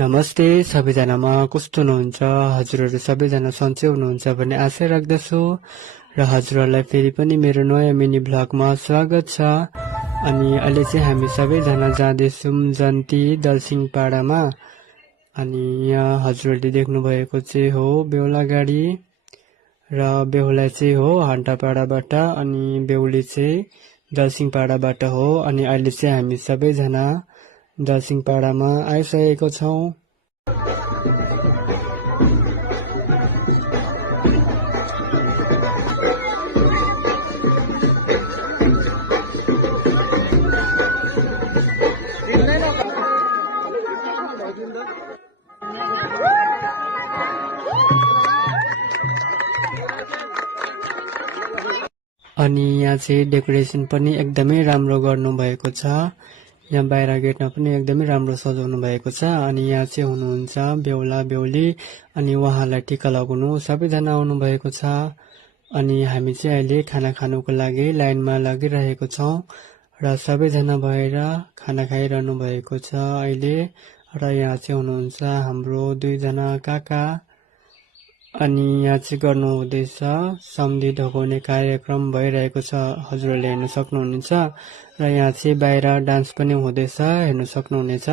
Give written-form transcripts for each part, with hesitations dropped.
नमस्ते सबैजनामा कस्तो हुनुहुन्छ? हजुरहरू सबैजना सन्चै हुनुहुन्छ भन्ने आशा राख्दछु र हजुरहरूलाई फेरि पनि मेरो नयाँ मिनी भ्लगमा स्वागत छ। अनि अहिले चाहिँ हामी सबैजना जाँदैछौँ जन्ती दलसिंहपाडामा। अनि यहाँ हजुरहरूले देख्नुभएको चाहिँ हो बेहुला गाडी र बेहुला चाहिँ हो हन्टापाडाबाट अनि बेहुली चाहिँ दलसिंहपाडाबाट हो। अनि अहिले चाहिँ हामी सबैजना दलसिंहपाडामा आइसकेको छौँ। अनि यहाँ चाहिँ डेकोरेसन पनि एकदमै राम्रो गर्नु भएको छ। यहाँ बाहिर गेटमा पनि एकदमै राम्रो सजाउनु भएको छ। अनि यहाँ चाहिँ हुनुहुन्छ बेहुला बेहुली अनि उहाँलाई टिका लगाउनु सबैजना आउनु भएको छ। अनि हामी चाहिँ अहिले खाना खानुको लागि लाइनमा लागिरहेको छौँ र सबैजना भएर खाना खाइरहनु भएको छ अहिले। र यहाँ चाहिँ हुनुहुन्छ हाम्रो दुईजना काका। अनि यहाँ चाहिँ गर्नु हुँदैछ सम्धि ढोकाउने कार्यक्रम भइरहेको छ, हजुरहरूले हेर्न सक्नुहुनेछ। र यहाँ चाहिँ बाहिर डान्स पनि हुँदैछ, हेर्न सक्नुहुनेछ।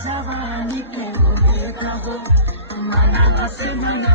जवानी के देखा हो मना से मना